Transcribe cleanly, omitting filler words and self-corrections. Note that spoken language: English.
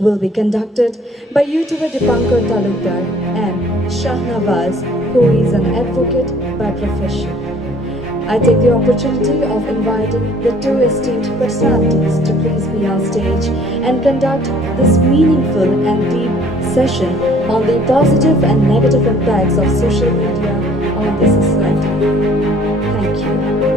will be conducted by YouTuber Dipankar Talukdar and Shahnawaz, who is an advocate by profession. I take the opportunity of inviting the two esteemed personalities to please be on stage and conduct this meaningful and deep session on the positive and negative impacts of social media on the society. Thank you.